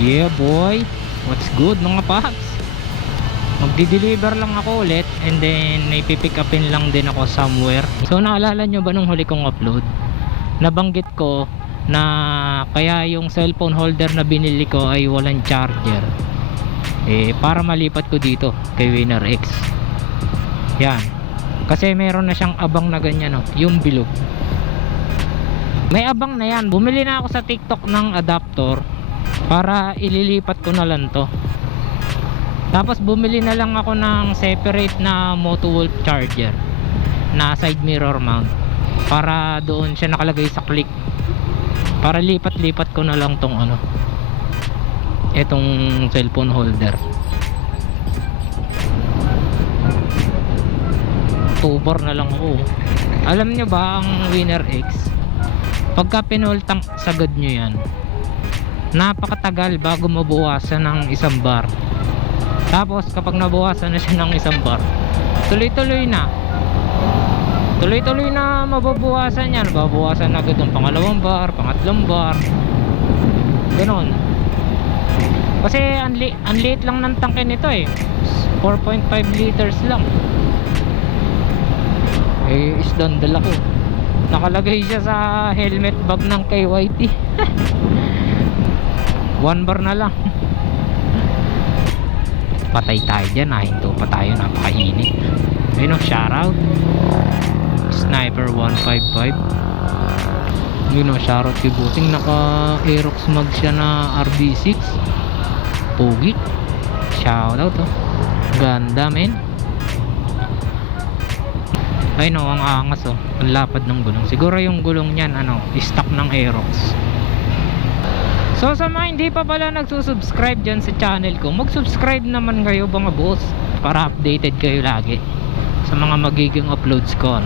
Yeah boy, what's good mga paps? Magdi-deliver lang ako ulit and then may pipick upin lang din ako somewhere. So naalala nyo ba nung huli kong upload? Nabanggit ko na kaya yung cellphone holder na binili ko ay walang charger. Para malipat ko dito kay Winner X. Yan. Kasi meron na siyang abang na ganyan, no? Yung bilog. May abang na yan. Bumili na ako sa TikTok ng adapter para ililipat ko na lang to. Tapos bumili na lang ako ng separate na Moto Wolf charger na side mirror mount para doon siya nakalagay sa click, para lipat-lipat ko na lang tong etong cellphone holder. October na lang ako. Alam nyo ba ang Winner X, pagka pinultang sagad nyo yan, napakatagal bago mabuwasan ng isang bar. Tapos kapag nabuwasan na siya ng isang bar, tuloy-tuloy na mababawasan yan. Mababawasan agad ng pangalawang bar, pangatlong bar, ganon. Kasi ang liit lang ng tangke nito 4.5 liters lang. Isdang dala ko, nakalagay siya sa helmet bag ng KYT. 1 bar na lang. Patay tayo dyan, hinto pa tayo, napakainit. Ayun, shoutout Sniper 155. Yun, shoutout kay Busing. Naka Aerox mag siya na RB6 Pogi. Shoutout ganda men. Ayun, ang angas ang lapad ng gulong. Siguro yung gulong niyan stock ng Aerox. So sa mga hindi pa pala nagsusubscribe dyan sa channel ko, mag-subscribe naman kayo mga boss, para updated kayo lagi sa mga magiging uploads ko,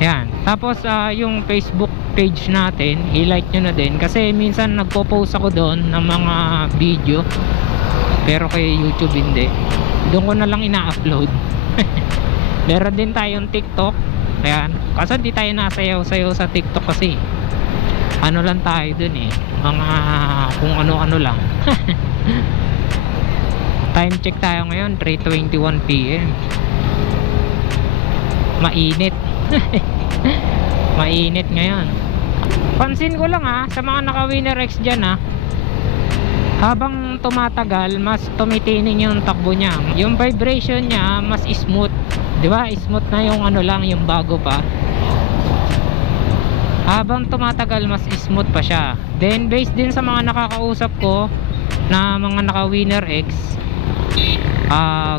Yan. Tapos yung Facebook page natin, i-like nyo na din, kasi minsan nagpo-post ako doon ng mga video, pero kay YouTube hindi. Doon ko na lang ina-upload. Meron din tayong TikTok. Ayan. Kasi di tayo nasayaw-sayaw sa TikTok kasi lang tayo dun mga kung ano-ano lang. Time check tayo ngayon, 3:21 PM. Mainit. Mainit ngayon. Pansin ko lang sa mga naka-Winner X dyan habang tumatagal, mas tumitining yung takbo niya. Yung vibration niya mas smooth. 'Di ba? Smooth na yung lang, yung bago pa. Habang tumatagal, mas smooth pa siya. Then based din sa mga nakakausap ko na mga naka-Winner X,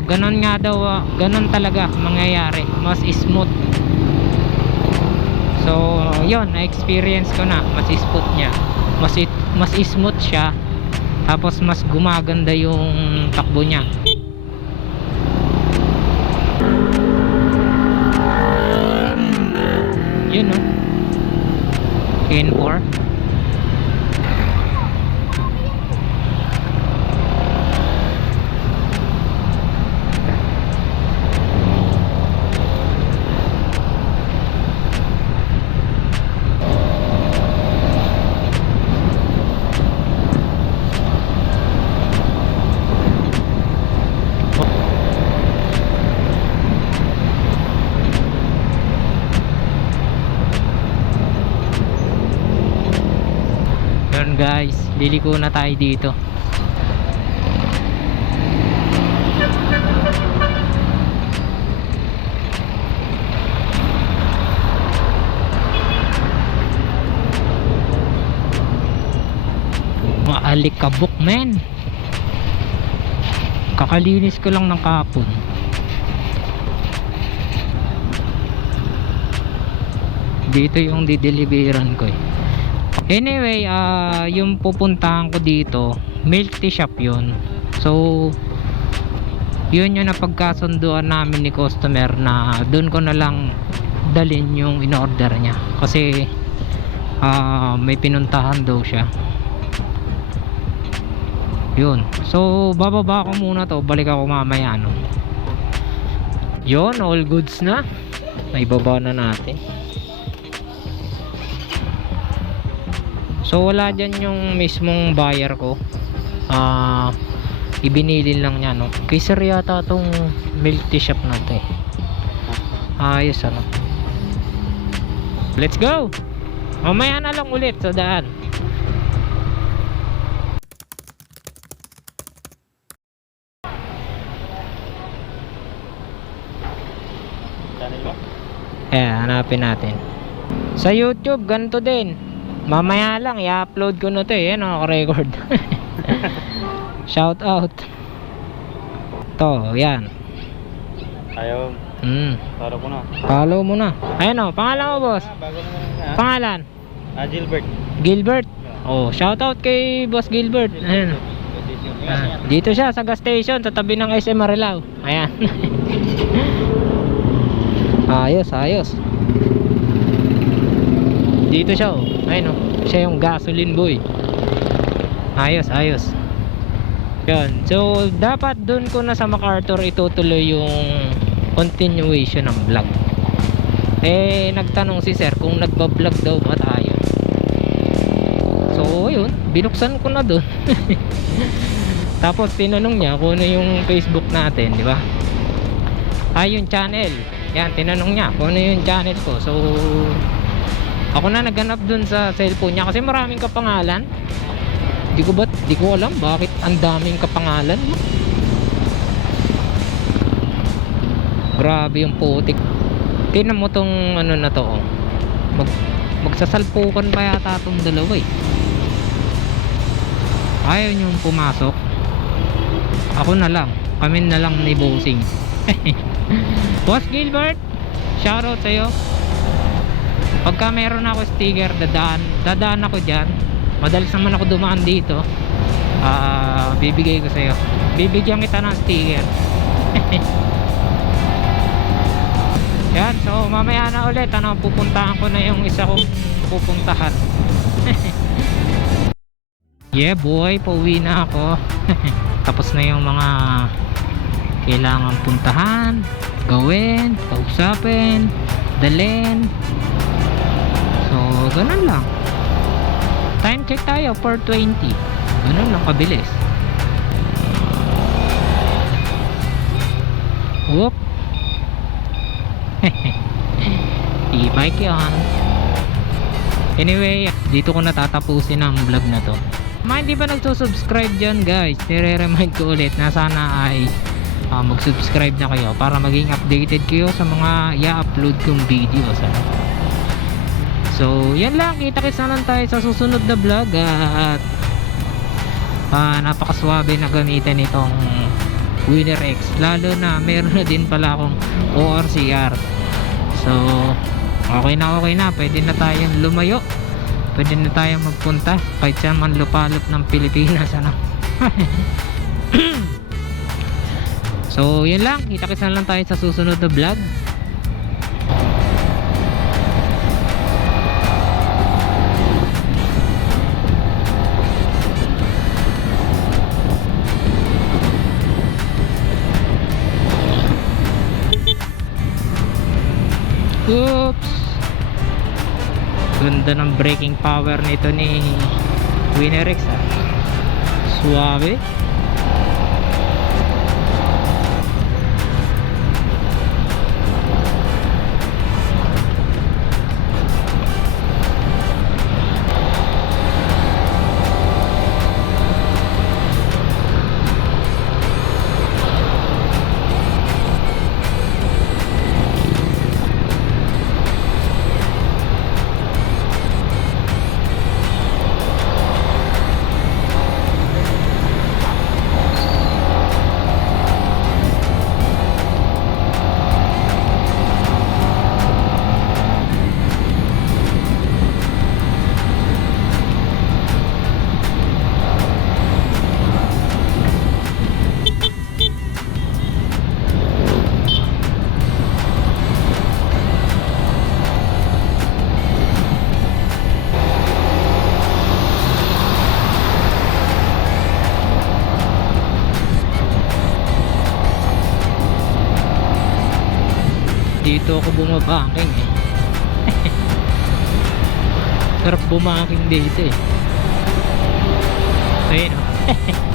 ganon nga daw, ganon talaga mangyayari, mas smooth. So yun, na-experience ko na, mas smooth niya, mas smooth siya. Tapos mas gumaganda yung takbo niya. Yun N4. Guys, liliko na tayo dito. Maalikabok men. Kakalinis ko lang ng kahapon. Dito yung dideliveran ko Anyway, yung pupuntahan ko dito, milk tea shop yun. So yun yung napagkasunduan namin ni customer na doon ko na lang dalhin yung in-order niya. Kasi may pinuntahan daw siya. Yun. So bababa ko muna to, balik ako mamaya Yun, all goods na. May baba na natin. So wala dyan yung mismong buyer ko. Ibinilin lang niya, no? Kay sir yata tong milk tea shop na to, eh. Ayos, ano. Let's go. Mamaya na lang ulit sa daan. Hanapin natin sa YouTube. Ganito din, mamaya lang i-upload ko na to, eh. Naka-record. Shout out to, yan. Ayaw. Follow ko na. Follow mo na. Ayun, o, pangalan mo, boss? Bago naman na. Pangalan? Gilbert. Gilbert. Oh, shout out kay boss Gilbert. Ayun. Dito siya sa gas station sa tabi ng SM Marilao. Ayan. Ayos, ayos. Dito siya, oh. Ayun, oh. Siya yung gasoline boy. Ayos, ayos. Yun. So, dapat dun ko na sa MacArthur itutuloy yung continuation ng vlog. Eh, nagtanong si sir kung nagbablog daw ba tayo. So, yun. Binuksan ko na dun. Tapos, tinanong niya kung ano yung Facebook natin, di ba? Yung channel. Yan, tinanong niya kung ano yung channel ko. So, ako na naghanap dun sa cellphone niya kasi maraming kapangalan. Di ko alam bakit ang daming kapangalan. Grabe yung putik. Tingnan mo tong ano na to, oh. Magsasalpukan pa yata tong dalawa, eh. Ayaw nyo pumasok. Ako na lang. Kami na lang ni Bossing. Boss Gilbert, shoutout sa'yo. Pagka meron ako sticker, dadaan ako dyan. Madalas naman ako dumaan dito. Bibigay ko sa'yo. Bibigyan kita ng sticker. Yan, so mamaya na ulit, ano, pupuntahan ko na yung isa kong pupuntahan. Yeah boy, pauwi na ako. Tapos na yung mga kailangan puntahan, gawin, kausapin, dalhin. So ganun lang. Time check tayo, 4:20. Ganun lang kabilis. Whoop. E-bike yan. Anyway, dito ko natatapusin ang vlog na to. Mga hindi ba nagsusubscribe dyan, guys, nire-remind ko ulit na sana ay mag-subscribe na kayo para maging updated kayo sa mga i-upload kong videos. So yan lang, kita-kits na lang tayo sa susunod na vlog. At napakaswabe na gamitin itong Winner X, lalo na meron na din pala akong ORCR. So okay na, pwede na tayong lumayo, pwede na tayong magpunta kahit saan man lupalop ng Pilipinas, ano. So yun lang, kita-kits na lang tayo sa susunod na vlog. Oops, ganda ng braking power nito ni Winner X, ha. Suave. Dito ako bumabangking, eh. Sarap bumaking dito eh. Ayun oh.